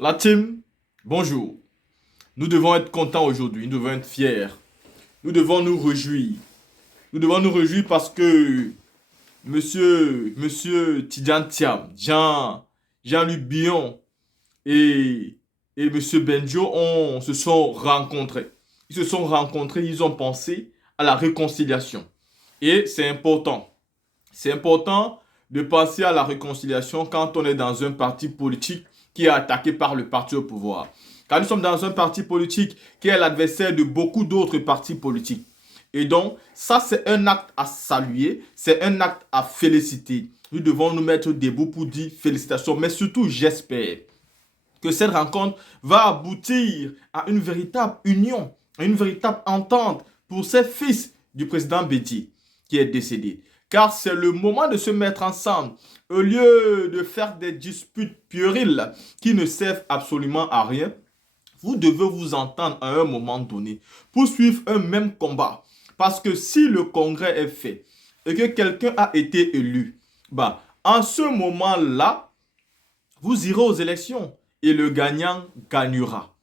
La team, bonjour. Nous devons être contents aujourd'hui, nous devons être fiers. Nous devons nous réjouir. Nous devons nous réjouir parce que Monsieur Tidjane Thiam, Jean-Luc Bion et Monsieur Benjo se sont rencontrés. Ils se sont rencontrés, ils ont pensé à la réconciliation. Et c'est important. C'est important de penser à la réconciliation quand on est dans un parti politique qui est attaqué par le parti au pouvoir. Quand nous sommes dans un parti politique qui est l'adversaire de beaucoup d'autres partis politiques. Et donc, ça c'est un acte à saluer, c'est un acte à féliciter. Nous devons nous mettre debout pour dire félicitations, mais surtout j'espère que cette rencontre va aboutir à une véritable union, à une véritable entente pour ces fils du président Bédié qui est décédé. Car c'est le moment de se mettre ensemble au lieu de faire des disputes puériles qui ne servent absolument à rien. Vous devez vous entendre à un moment donné pour suivre un même combat. Parce que si le congrès est fait et que quelqu'un a été élu, en ce moment-là, vous irez aux élections et le gagnant gagnera.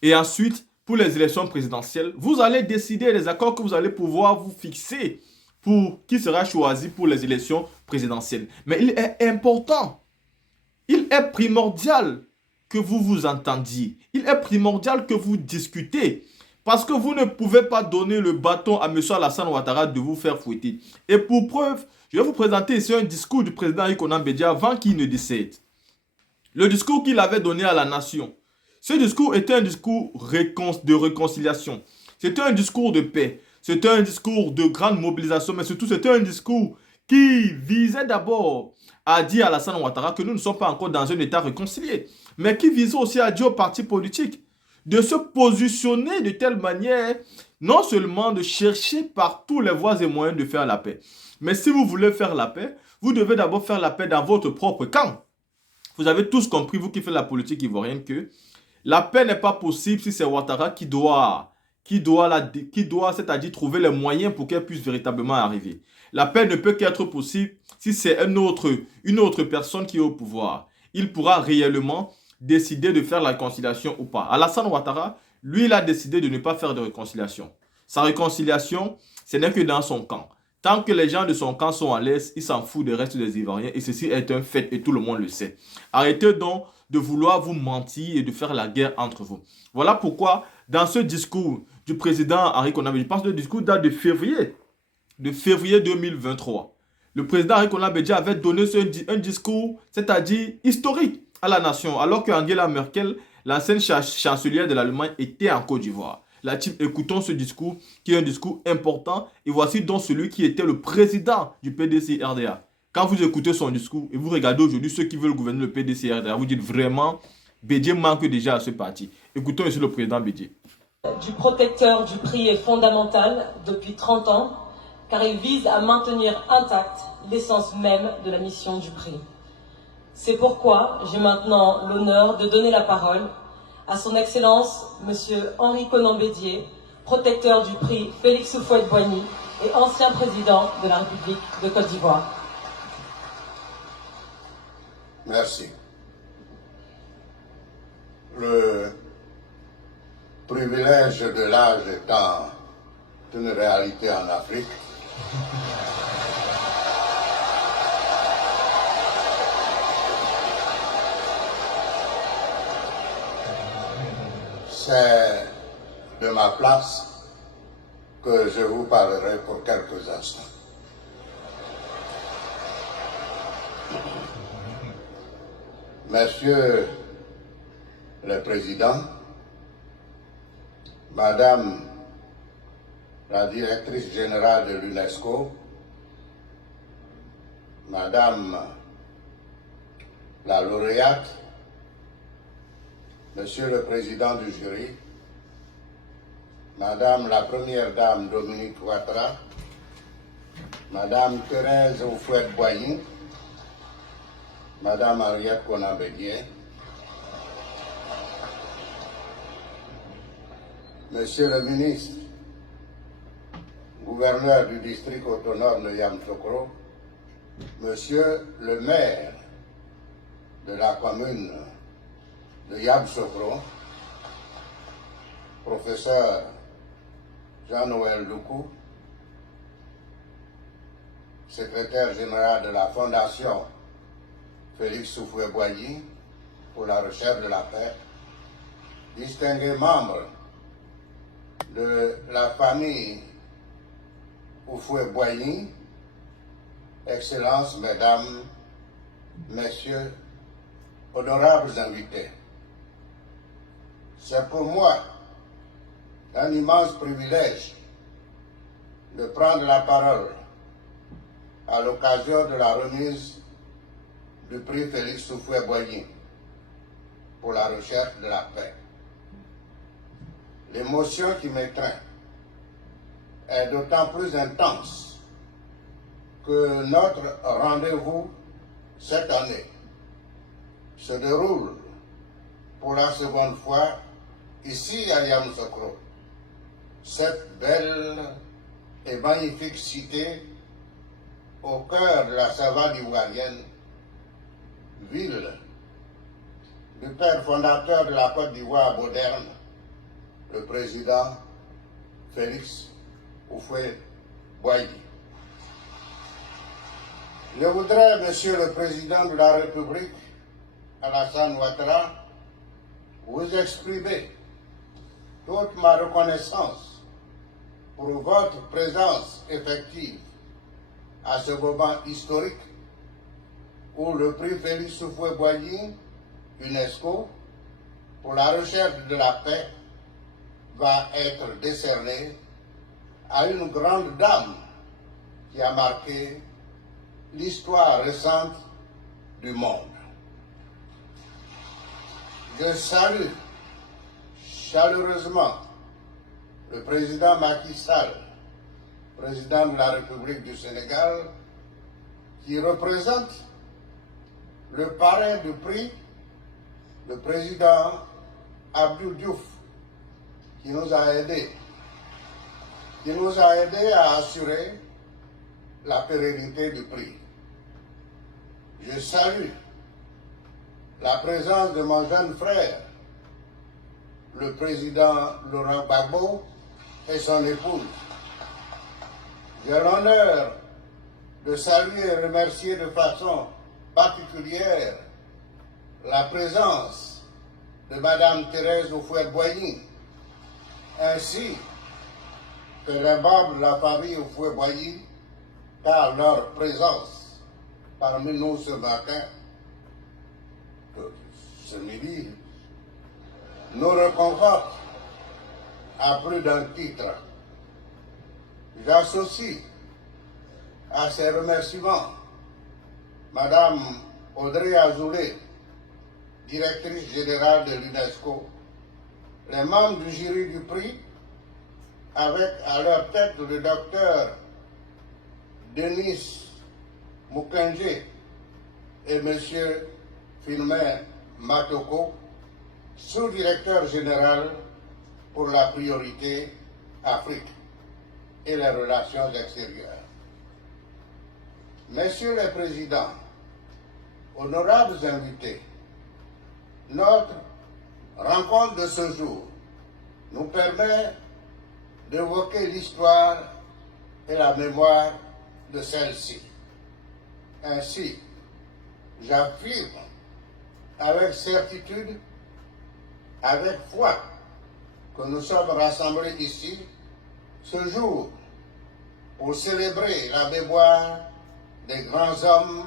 Et ensuite, pour les élections présidentielles, vous allez décider des accords que vous allez pouvoir vous fixer pour qui sera choisi pour les élections présidentielles. Mais il est important, il est primordial que vous vous entendiez. Il est primordial que vous discutez. Parce que vous ne pouvez pas donner le bâton à M. Alassane Ouattara de vous faire fouetter. Et pour preuve, je vais vous présenter ici un discours du président Ikonan Bédia avant qu'il ne décède. Le discours qu'il avait donné à la nation. Ce discours était un discours de réconciliation. C'était un discours de paix. C'était un discours de grande mobilisation. Mais surtout, c'était un discours qui visait d'abord à dire à Alassane Ouattara que nous ne sommes pas encore dans un état réconcilié. Mais qui visait aussi à dire aux partis politiques de se positionner de telle manière, non seulement de chercher par tous les voies et moyens de faire la paix. Mais si vous voulez faire la paix, vous devez d'abord faire la paix dans votre propre camp. Vous avez tous compris, vous qui faites la politique ivoirienne, que la paix n'est pas possible si c'est Ouattara qui doit c'est-à-dire trouver les moyens pour qu'elle puisse véritablement arriver. La paix ne peut qu'être possible si c'est une autre personne qui est au pouvoir. Il pourra réellement décider de faire la réconciliation ou pas. Alassane Ouattara, lui, il a décidé de ne pas faire de réconciliation. Sa réconciliation, ce n'est que dans son camp. Tant que les gens de son camp sont à l'aise, il s'en fout des restes des Ivoiriens et ceci est un fait et tout le monde le sait. Arrêtez donc de vouloir vous mentir et de faire la guerre entre vous. Voilà pourquoi, dans ce discours du président Henri Konan, je pense que le discours date de février 2023. Le président Henri Konan avait donné un discours, c'est-à-dire historique à la nation, alors que Angela Merkel, l'ancienne chancelière de l'Allemagne, était en Côte d'Ivoire. La team, écoutons ce discours qui est un discours important et voici donc celui qui était le président du PDC-RDA. Quand vous écoutez son discours et vous regardez aujourd'hui ceux qui veulent gouverner le PDC-RDA, vous dites vraiment, Bédié manque déjà à ce parti. Écoutons ici le président Bédié. Du protecteur du prix est fondamental depuis 30 ans car il vise à maintenir intacte l'essence même de la mission du prix. C'est pourquoi j'ai maintenant l'honneur de donner la parole à son Excellence, Monsieur Henri Konan Bédié, protecteur du prix Félix Houphouët-Boigny et ancien président de la République de Côte d'Ivoire. Merci. Le privilège de l'âge étant une réalité en Afrique, c'est de ma place que je vous parlerai pour quelques instants. Messieurs les présidents, Madame la directrice générale de l'UNESCO, Madame la lauréate, Monsieur le Président du jury, Madame la Première Dame Dominique Ouattara, Madame Thérèse Houphouët-Boigny, Madame Henriette Konan Bédié, Monsieur le ministre, gouverneur du district autonome de Yamoussoukro, Monsieur le maire de la commune de Yamoussoukro, professeur Jean-Noël Loukou, secrétaire général de la Fondation Félix Houphouët-Boigny pour la recherche de la paix, distingués membres de la famille Houphouët-Boigny, Excellences, Mesdames, Messieurs, honorables invités. C'est pour moi un immense privilège de prendre la parole à l'occasion de la remise du prix Félix Houphouët-Boigny pour la recherche de la paix. L'émotion qui m'étreint est d'autant plus intense que notre rendez-vous cette année se déroule pour la seconde fois ici à Yamoussoukro, cette belle et magnifique cité au cœur de la savane ivoirienne, ville du père fondateur de la Côte d'Ivoire moderne, le président Félix Houphouët-Boigny. Je voudrais, Monsieur le Président de la République, Alassane Ouattara, vous exprimer toute ma reconnaissance pour votre présence effective à ce moment historique où le prix Félix Houphouët-Boigny, UNESCO, pour la recherche de la paix, va être décerné à une grande dame qui a marqué l'histoire récente du monde. Je salue chaleureusement le président Macky Sall, président de la République du Sénégal, qui représente le parrain du prix, le président Abdou Diouf, qui nous a aidés à assurer la pérennité du prix. Je salue la présence de mon jeune frère, le président Laurent Gbagbo et son épouse. J'ai l'honneur de saluer et remercier de façon particulière la présence de Madame Thérèse Houphouët-Boigny, ainsi que les membres de la famille Houphouët-Boigny, car leur présence parmi nous ce matin, ce midi, nous réconforte à plus d'un titre. J'associe à ces remerciements Madame Audrey Azoulay, directrice générale de l'UNESCO, les membres du jury du prix, avec à leur tête le docteur Denis Mukwege et M. Firmin Matoko, sous-directeur général pour la priorité Afrique et les relations extérieures. Messieurs les présidents, honorables invités, notre rencontre de ce jour nous permet d'évoquer l'histoire et la mémoire de celle-ci. Ainsi, j'affirme avec certitude, avec foi, que nous sommes rassemblés ici ce jour pour célébrer la mémoire des grands hommes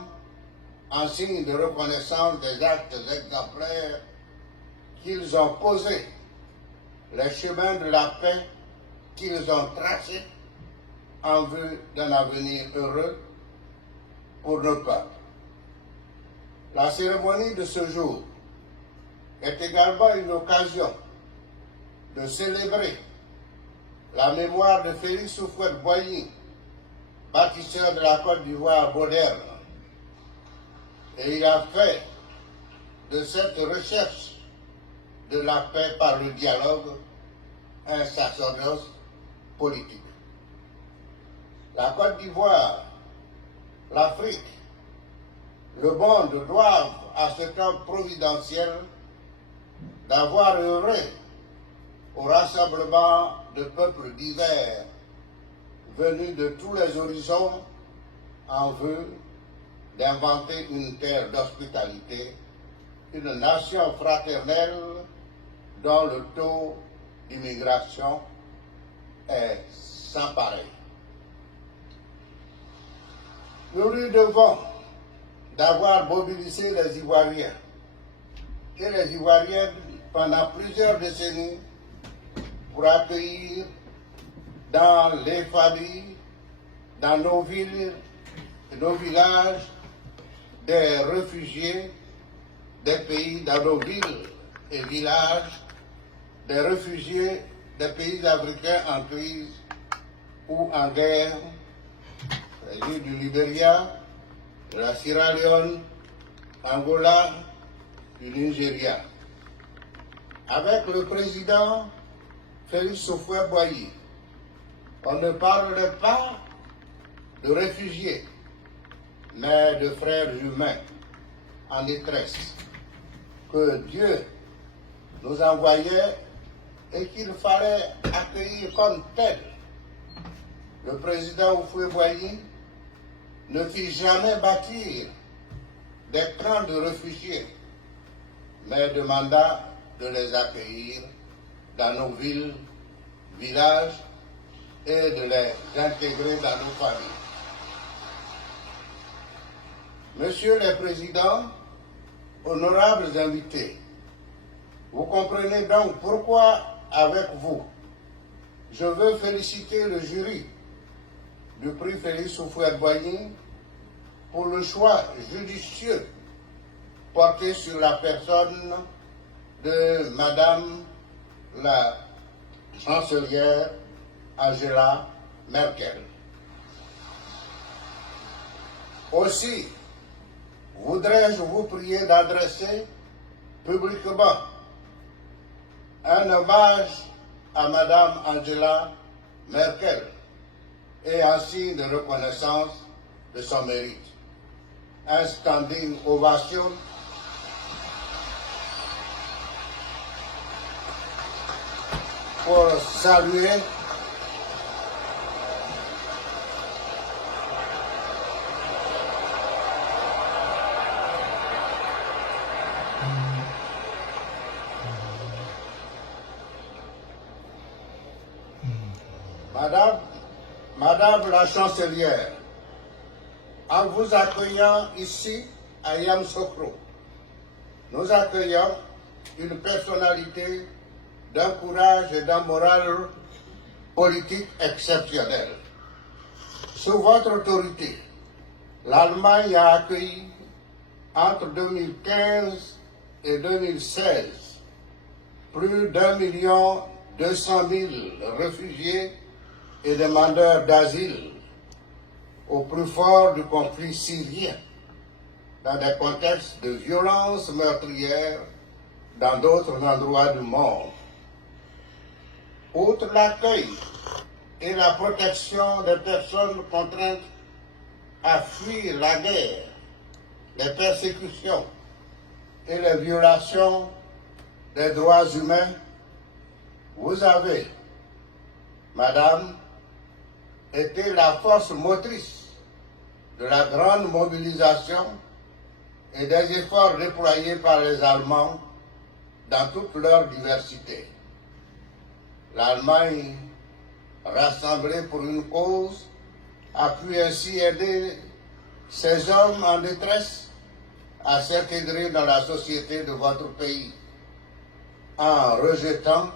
en signe de reconnaissance des actes exemplaires qu'ils ont posés, les chemins de la paix qu'ils ont tracés en vue d'un avenir heureux pour nos peuples. La cérémonie de ce jour est également une occasion de célébrer la mémoire de Félix Houphouët-Boigny, bâtisseur de la Côte d'Ivoire moderne. Et il a fait de cette recherche de la paix par le dialogue un sacerdoce politique. La Côte d'Ivoire, l'Afrique, le monde doivent à cet homme providentiel d'avoir œuvré au rassemblement de peuples divers venus de tous les horizons en vue d'inventer une terre d'hospitalité, une nation fraternelle dont le taux d'immigration est sans pareil. Nous lui devons d'avoir mobilisé les Ivoiriens et les Ivoiriennes pendant plusieurs décennies pour accueillir dans les familles, dans nos villes et nos villages, des réfugiés des pays, dans nos villes et villages, des réfugiés des pays africains en crise ou en guerre, les îles du Libéria, de la Sierra Leone, Angola, du Nigeria. Avec le président Félix Houphouët-Boigny, on ne parlerait pas de réfugiés, mais de frères humains en détresse, que Dieu nous envoyait et qu'il fallait accueillir comme tel. Le président Houphouët-Boigny ne fit jamais bâtir des camps de réfugiés, mais demanda de les accueillir dans nos villes, villages et de les intégrer dans nos familles. Monsieur le Président, honorables invités, vous comprenez donc pourquoi, avec vous, je veux féliciter le jury du prix Félix Houphouët-Boigny pour le choix judicieux porté sur la personne de Madame la chancelière Angela Merkel. Aussi, voudrais-je vous prier d'adresser publiquement un hommage à Madame Angela Merkel et en signe de reconnaissance de son mérite. Un standing ovation pour saluer Madame la chancelière, en vous accueillant ici à Yamoussoukro, nous accueillons une personnalité d'un courage et d'un moral politique exceptionnel. Sous votre autorité, l'Allemagne a accueilli entre 2015 et 2016 plus d'1,2 million réfugiés et demandeurs d'asile au plus fort du conflit syrien, dans des contextes de violences meurtrières dans d'autres endroits du monde. Outre l'accueil et la protection des personnes contraintes à fuir la guerre, les persécutions et les violations des droits humains, vous avez, Madame, été la force motrice de la grande mobilisation et des efforts déployés par les Allemands dans toute leur diversité. L'Allemagne, rassemblée pour une cause, a pu ainsi aider ces hommes en détresse à s'intégrer dans la société de votre pays en rejetant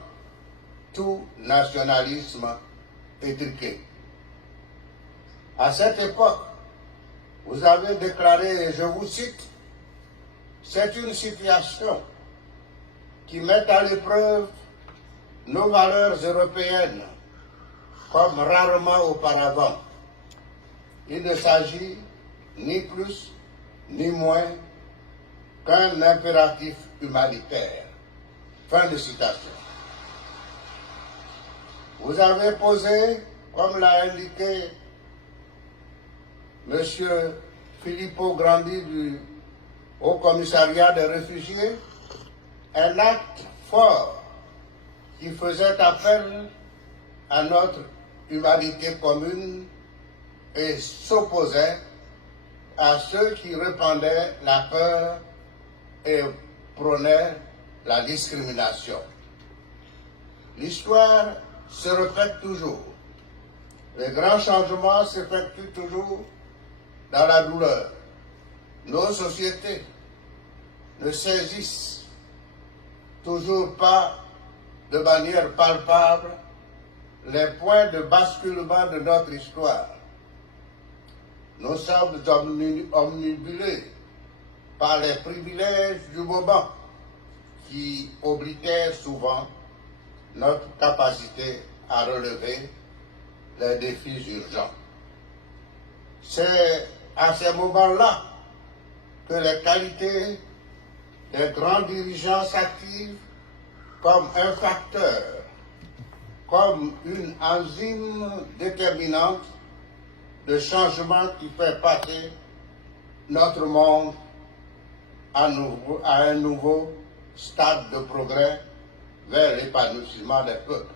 tout nationalisme étriqué. À cette époque, vous avez déclaré, et je vous cite, « C'est une situation qui met à l'épreuve nos valeurs européennes comme rarement auparavant. Il ne s'agit ni plus ni moins qu'un impératif humanitaire. » Fin de citation. Vous avez posé, comme l'a indiqué M. Filippo Grandi du Haut Commissariat des réfugiés, un acte fort qui faisait appel à notre humanité commune et s'opposait à ceux qui répandaient la peur et prônaient la discrimination. L'histoire se répète toujours. Les grands changements s'effectuent toujours dans la douleur. Nos sociétés ne saisissent toujours pas de manière palpable les points de basculement de notre histoire. Nous sommes omnibulés par les privilèges du moment qui oblitèrent souvent notre capacité à relever les défis urgents. C'est à ces moments-là que les qualités des grands dirigeants s'activent comme un facteur, comme une enzyme déterminante de changement qui fait passer notre monde à un nouveau stade de progrès vers l'épanouissement des peuples.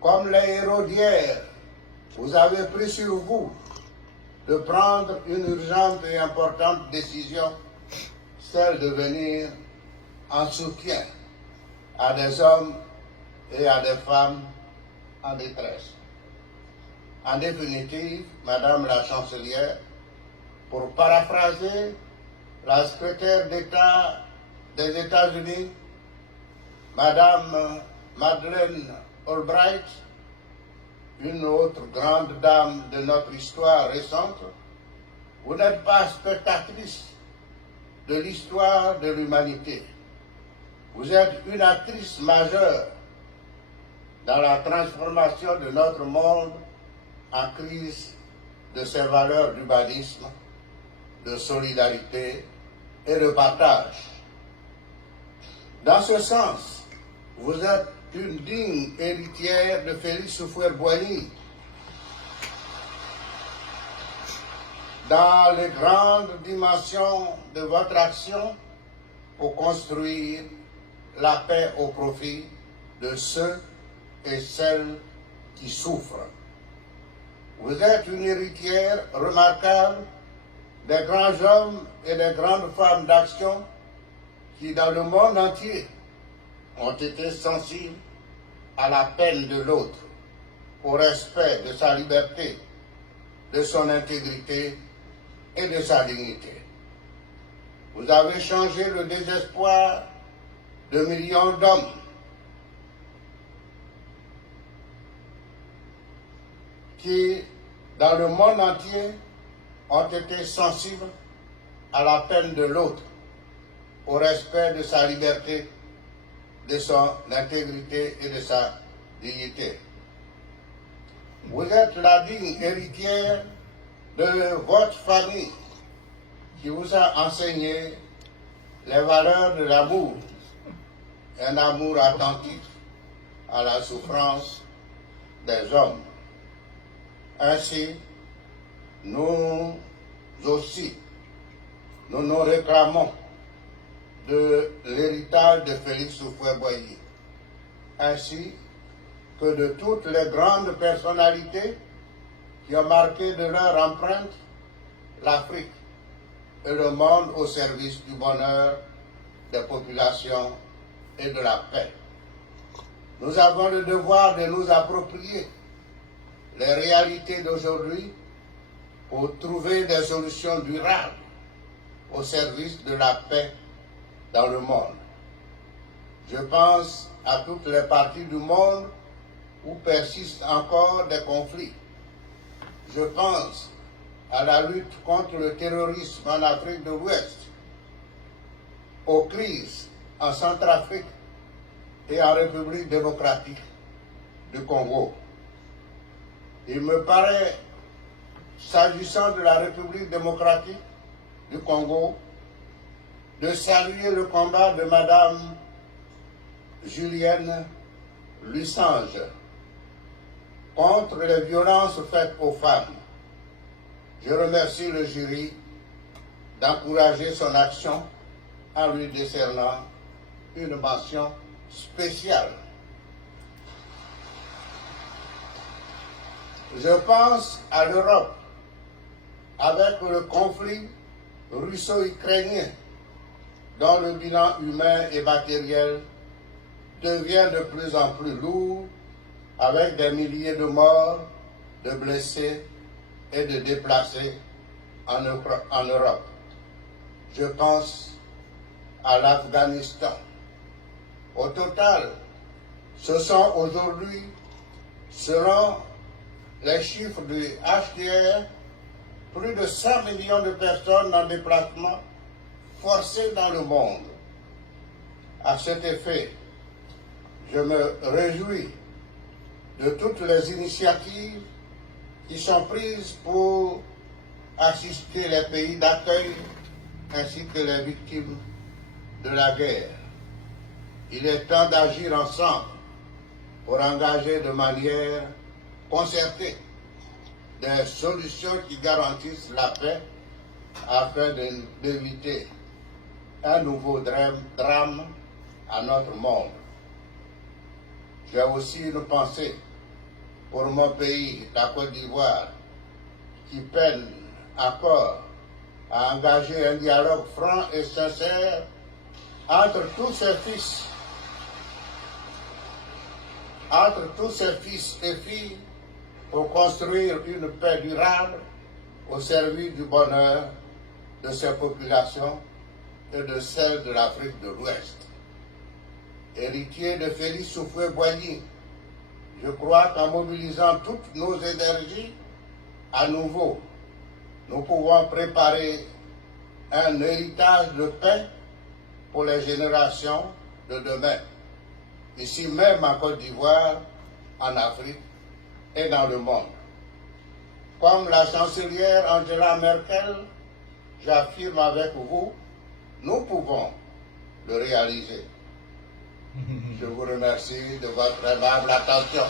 Comme les héros d'hier, vous avez pris sur vous de prendre une urgente et importante décision, celle de venir en soutien à des hommes et à des femmes en détresse. En définitive, Madame la Chancelière, pour paraphraser la secrétaire d'État des États-Unis, Madame Madeleine Albright, une autre grande dame de notre histoire récente, vous n'êtes pas spectatrice de l'histoire de l'humanité. Vous êtes une actrice majeure dans la transformation de notre monde en crise de ses valeurs d'humanisme, de solidarité et de partage. Dans ce sens, vous êtes une digne héritière de Félix Houphouët-Boigny. Dans les grandes dimensions de votre action pour construire la paix au profit de ceux et celles qui souffrent. Vous êtes une héritière remarquable des grands hommes et des grandes femmes d'action qui, dans le monde entier, ont été sensibles à la peine de l'autre, au respect de sa liberté, de son intégrité et de sa dignité. Vous avez changé le désespoir de millions d'hommes qui, dans le monde entier, ont été sensibles à la peine de l'autre, au respect de sa liberté, de son intégrité et de sa dignité. Vous êtes la digne héritière de votre famille qui vous a enseigné les valeurs de l'amour, un amour attentif à la souffrance des hommes. Ainsi, nous aussi, nous nous réclamons de l'héritage de Félix Houphouët-Boigny, ainsi que de toutes les grandes personnalités qui ont marqué de leur empreinte l'Afrique et le monde au service du bonheur des populations et de la paix. Nous avons le devoir de nous approprier les réalités d'aujourd'hui pour trouver des solutions durables au service de la paix dans le monde. Je pense à toutes les parties du monde où persistent encore des conflits. Je pense à la lutte contre le terrorisme en Afrique de l'Ouest, aux crises en Centrafrique et en République démocratique du Congo. Il me paraît, s'agissant de la République démocratique du Congo, de saluer le combat de Madame Julienne Lussange contre les violences faites aux femmes. Je remercie le jury d'encourager son action en lui décernant une mention spéciale. Je pense à l'Europe avec le conflit russo-ukrainien dont le bilan humain et matériel devient de plus en plus lourd avec des milliers de morts, de blessés et de déplacés en Europe. Je pense à l'Afghanistan. Au total, ce sont aujourd'hui, selon les chiffres du HCR, plus de 100 millions de personnes en déplacement forcé dans le monde. À cet effet, je me réjouis de toutes les initiatives qui sont prises pour assister les pays d'accueil ainsi que les victimes de la guerre. Il est temps d'agir ensemble pour engager de manière concertée des solutions qui garantissent la paix afin d'éviter un nouveau drame à notre monde. J'ai aussi une pensée pour mon pays, la Côte d'Ivoire, qui peine encore à engager un dialogue franc et sincère entre tous ses fils et filles pour construire une paix durable au service du bonheur de ses populations et de celle de l'Afrique de l'Ouest. Héritier de Félix Houphouët-Boigny, je crois qu'en mobilisant toutes nos énergies, à nouveau, nous pouvons préparer un héritage de paix pour les générations de demain, ici même en Côte d'Ivoire, en Afrique et dans le monde. Comme la chancelière Angela Merkel, j'affirme avec vous, nous pouvons le réaliser. Je vous remercie de votre aimable attention.